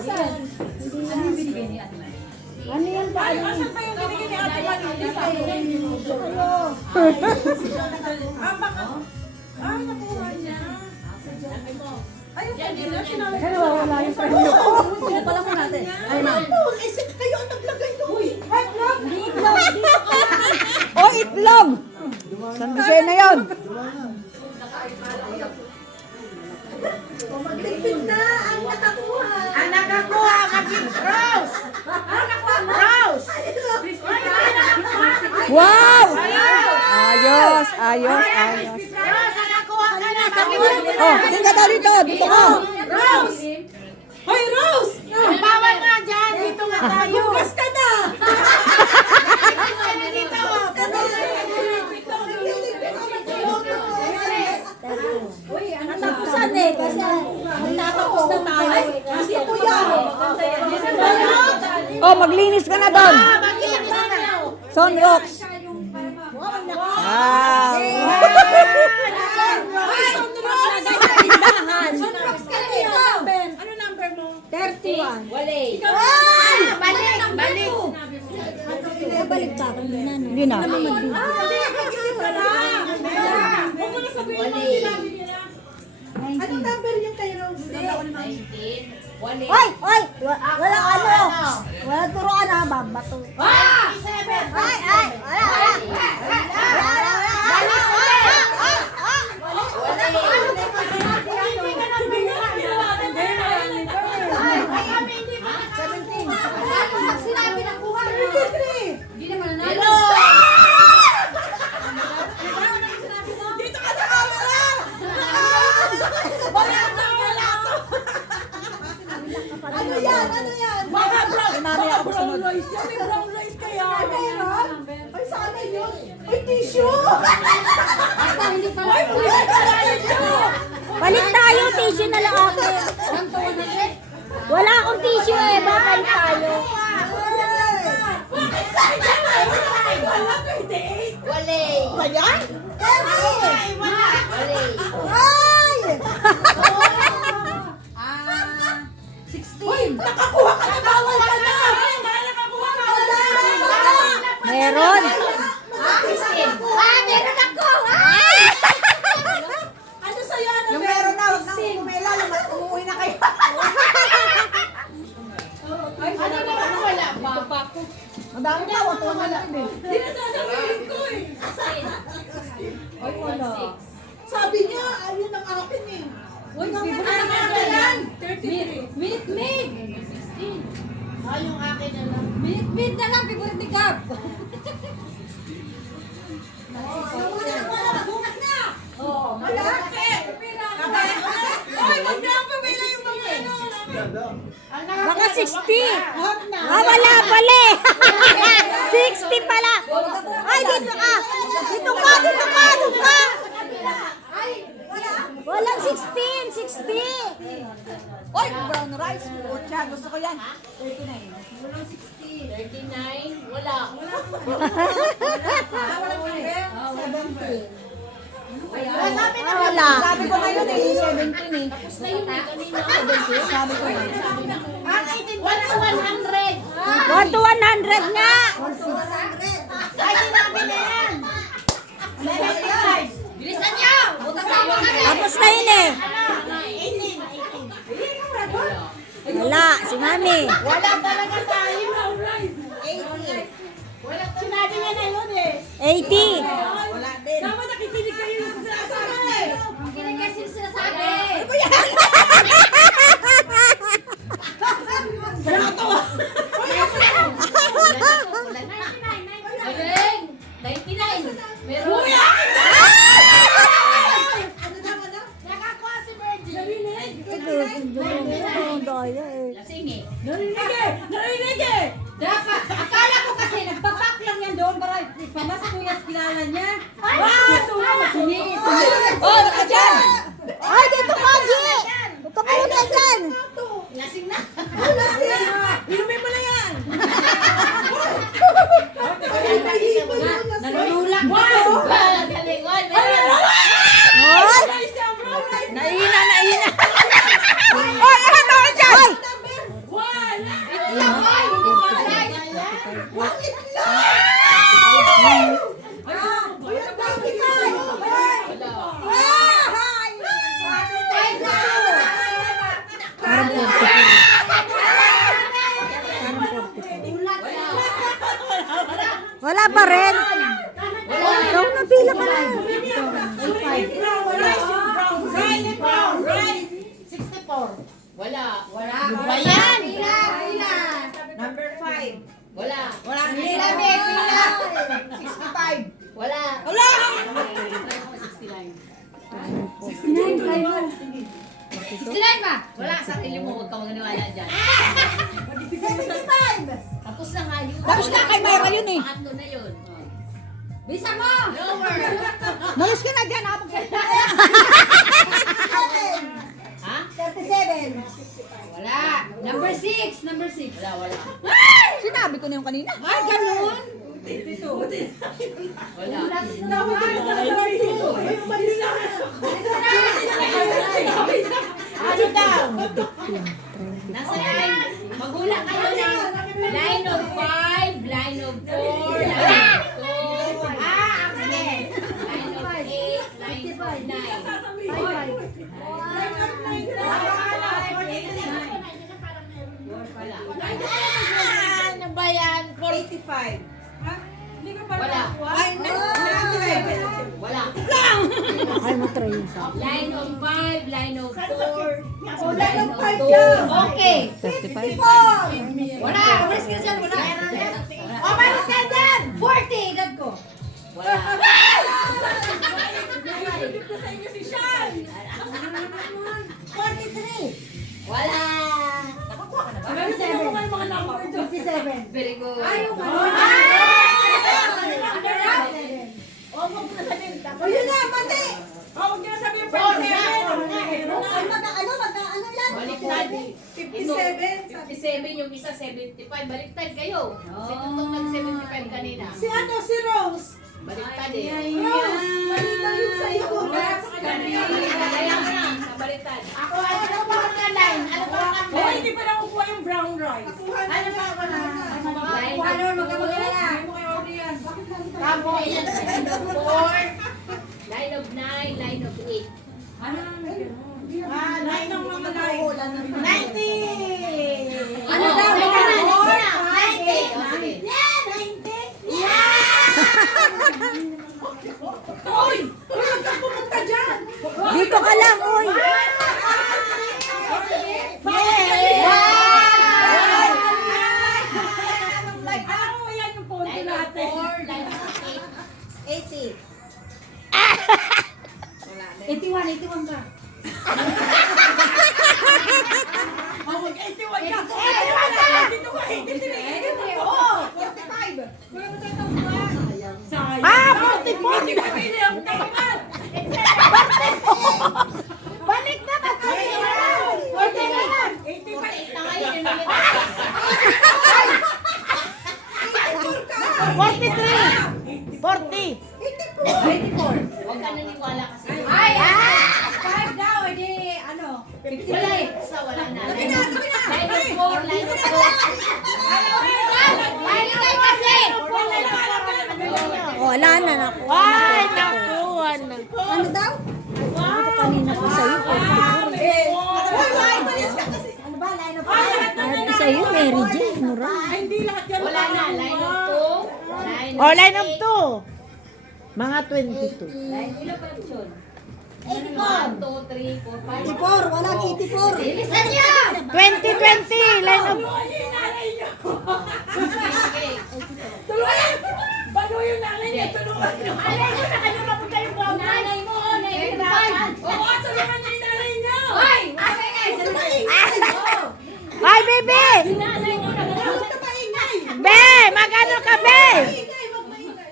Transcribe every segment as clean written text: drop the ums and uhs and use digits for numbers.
Asan? Ano yung binigay ni Ate Mali? Ano yan ba? Asan pa yung binigay ni Ate Mali? Ano? Ay, nakuha niya. Ayun, kaya nawawala yung premyo ko. Sino pala mo natin? Ay, ma'am. Kayo ang naglagay doon. Ay, itlog! Oh, itlog! San Jose na yun. Magligpit na ang nakakuha. Ang nakakuha, Rose! Ang nakakuha, Rose! Wow! Ayos, ayos, ayos. Rose, ang nakuha ka na sa Oh, tingnan daw dito. Dito ko. Rose! Hoy, Rose! Bawal nga dyan, dito nga tayo. Bukas ka na! Natapusan eh, kasi natapos na tayo. Kasi po yan. Oh, maglinis ka na doon. Sunrocks. Wow. Ano number mo? 31. Balik! Balik! Balik pa ako na. Hindi na. Huwag mo na sabihin mo sinabi nila. Anong number yung kay Rose? 19. Hoy! Hoy! Walang ano! Walang turuan ha, babato. Ay! Ay! Wala! Wala! Sinabi na kuha. 33. Hindi naman na. Dito ka na wala! Ano yan? Ano yan? Mga brown rice yan. May brown rice kaya. Ay, meron? Ay, saan na yun? Ay, tissue! Ay, tissue! Balik tayo. Tissue na lang ako. Wala akong tissue eh. Babalik tayo. Bakit tayo? Wala 28. Ba yan? 30! Ay! 16! Nakakuha ka na! Bawal ka na! Nakakuha ka na! Meron. Meron ako! Ano sa'yo? Ano yung meron na, huwag nang kumela. Umuwi na kayo. Ay, ano naman wala pa? Madami na, wag ko wala. Hindi na sasabihin ko eh. Ay, wala. Sabi niya, ayun ang akin eh. Uy, ano na yan? 33. Minute. 16. Ay, yung akin na lang. Minute na lang, favorite ni Gab. Wala, bukas na. Oo, wala. Ay, wag na ang pamila yung mga ano. Baka 60. Ah, wala pala eh. 60 pala. Ay, dito ka. Dito ka. Walang 16. 60. Oy, brown rice. Ocha, gusto ko yan. 39? Wala. Sabi na Wala. Sabi ko na yun eh, 17 eh. Tapos na yun eh, kanina. Sabi ko na. Ang 1 to 100. 1 to 100 nga. Ay, sinabi na yan. 75. Bilisan niyo! Tapos na yun eh. Wala, si Mami. Wala talaga tayo. 80. Wala, sinabi niya na yun eh. 80. Wala din. Dapat nakikinig kayo sa sinasabi. Makinig kasi sinasabi. Galing! 99! Meron! Nakakuha si Virgin! Daya eh. Lasing eh. Narinig eh! Dapat, akala ko kasi nagpapak lang yan doon para pamaskuya kilala niya. Sumi! Oh, baka dyan! Ay, dito ka, G! Huwag ka pumunta dyan. Lasing na! Inumin mo na yan! Nanululak mo! Galing! Meron! Hoy! Naihina. Hoy, ano ka dyan? Wala pa rin. Ikaw na pila ka na. Rice. 64. Wala. Ba yan? Pila. Number 5. Wala. Wala. Pila, pila. 65. Wala. Wala. 69 ba? Wala. Sa kilim mo, huwag ka maniwala dyan. 75. Tapos na nga yun. Tapos na kay Myra yun eh. Pangatlo na yun. Bisa mo. Lower. Malis ka na dyan ha. Ha? 37. Wala. Number 6. Number 6. Wala. Sinabi ko na yung kanina. Ay, ganun. Wala. Ano daw? Nasa line. Magula kayo ng line of 5, line of 4, line of 2. Line of 8, line of 9. Wala. Ano ba yan? 85. Wala. Ay, 97. Wala. Ay, matry yun sa. Line of 5, line of 4, Line of 5 2. yan. Okay. 35. Wala. Umalis ka dyan. Wala. Umalis ka dyan. 40, edad ko. Wala. Wala. Very good. O yun na, mati. Baliktad. 57. 57 yung isa 75. Baliktad kayo. Sino itong nag-75 kanina? Si ano, si Rose. Baliktad eh. Rose, malita yun sa'yo. Kaya mo na. Baliktad. Ako, ano pa ang line? Ano pa ang line? Hindi pa nakukuha yung brown rice. Ano pa ang line? Line of Ano, magkamagala. Tapos, line of 4, line of 9, line of 8. Line ng mga line. 90. Ano daw? Line Line ng of 90. 90. Yeah, 90. Yeah! Uy! Uy, huwag kang pumunta dyan! Dito ka lang, uy. Ano yan yung pondo Line of natin? 4, line of 80. 81 ka. Oh, mag-81 ka. 81 ka! Dito ka, 83. Oo, 45. Sayang. Ah, 44. Hindi pa pili ang tangan. Balik na ba? 8 na ngayon. Yun ulit. 43. 40. 84. Huwag ka naniwala kasi. Ay! 5 daw, hindi ano. Wala eh. Basta wala na. Line of 4, line of 4. Line kayo kasi! Wala na naku. Ay, nakuha na. Ano daw? Ito kanina ko sa'yo. 44. Ay, balis ka kasi. Ano ba, line of 5? Sabi sa'yo, Mary Jane. Mura. Ay, hindi lahat yan. Wala na. Line of 2, line of Oh, line of 8. 2. Mga 22. Line ilan ba yun? 84. 1, 2, 3, 4, 5. 84, wala 84. Bilisan niya! 2020. Line of... Tulungan niyo yung nanay niyo. Okay. Tulungan! Bago yung nanay niyo, tulungan niyo. Alay mo na kayo mapunta yung buong Nanay mo, nahihirapan. Oo, tulungan niyo yung nanay niyo. Hoy! Okay, Ay, bebe! nanay mo na Huwag ka maingay. Be! Magano ka, be? Maingay, wag maingay.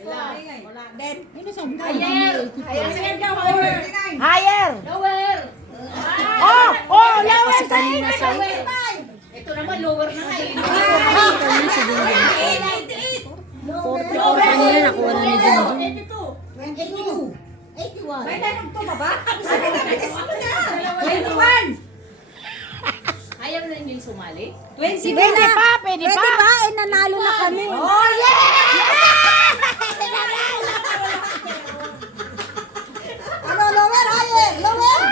84. Wala. Then, Higher! Higher ka, lower! Higher! Lower! Oh! Oh! Lower Kasi sa kanina sa'yo. Ito naman, lower na nga eh. Kanina si Jinjin. 44 kanina nakuha na ni Jinjin. 82. 81. May line of 2 ba ba? Sabi na, bilis mo na. 21. Ayaw na yung sumali? Pwede pa, pwede pa. Pwede pa, eh, nanalo na kami. Oh, yeah! Ano, lower, higher, lower. Lower.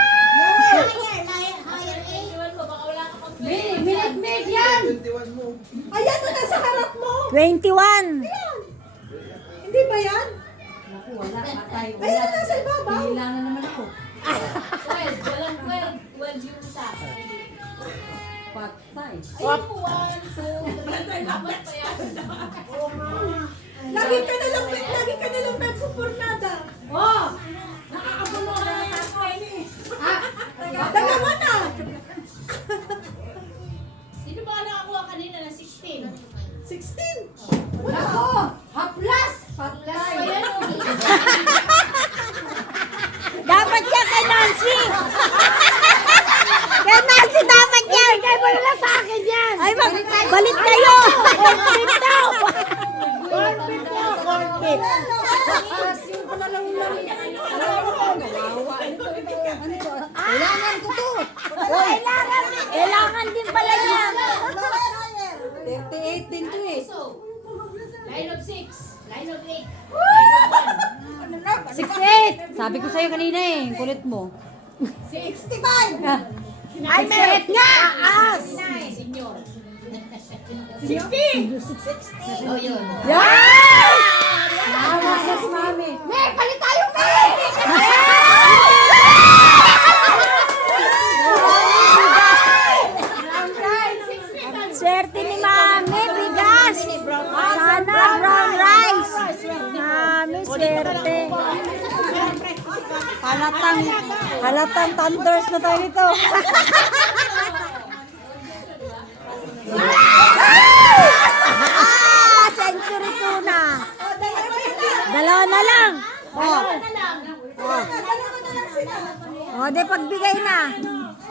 Higher, Iwan mo, baka wala ka pang Minute yan. Ayan, na nasa harap mo. 21. 60 ba yan? Naku, wala, patay. Ayun na, nasa ibabaw. Kailangan naman ako. 12. Walang 12. 12 yung isa. Patay. Ayun po, 1, 2, 3. Dapat pa yan. Lagi ka na lang nagpupurnada. Oh! Nakakabulo na ako eh. Dalawa na. Sino ba nakakuha kanina na 16? 16. Nako! Haplas! Plus pa yan. Dapat yan kay Nancy. Kay Nancy dapat yan. Kay mo na sa akin yan. Ay, balit kayo. Cornflip daw. Cornflip daw. Cornflip. Kailangan ko to. Kailangan din pala niya. 38 din to eh. So, line of 6. Line of 8. 68. Sabi ko sa'yo kanina eh. Kulit mo. 65. Ay, merit nga. As. Senior. 60. Oh, yun. Yan! Nakakasas mami. May, palit tayo, May! Swerte ni Mami, bigas. Sana brown rice. Mami, swerte. Halatang thunders na tayo nito. Century tuna. Dalawa na lang. Oh. Oh, di pagbigay na.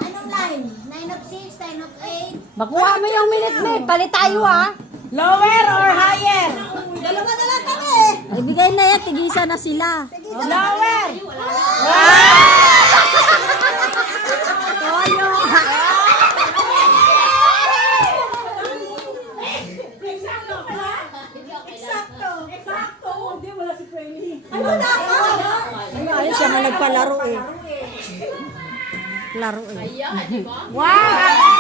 Anong line? 9 of 6, 9 of 8. Makuha mo yung minute, May. Palit tayo, ha? Lower or higher? Dalawa na lang kami. Ibigay na yan, tigisa na sila. Lower! Toyo. Eksakto! Hindi, wala si Frenny. Ano na ako? Ay, siya na nagpalaro eh. Laro eh. Ayan, di ba? Wow!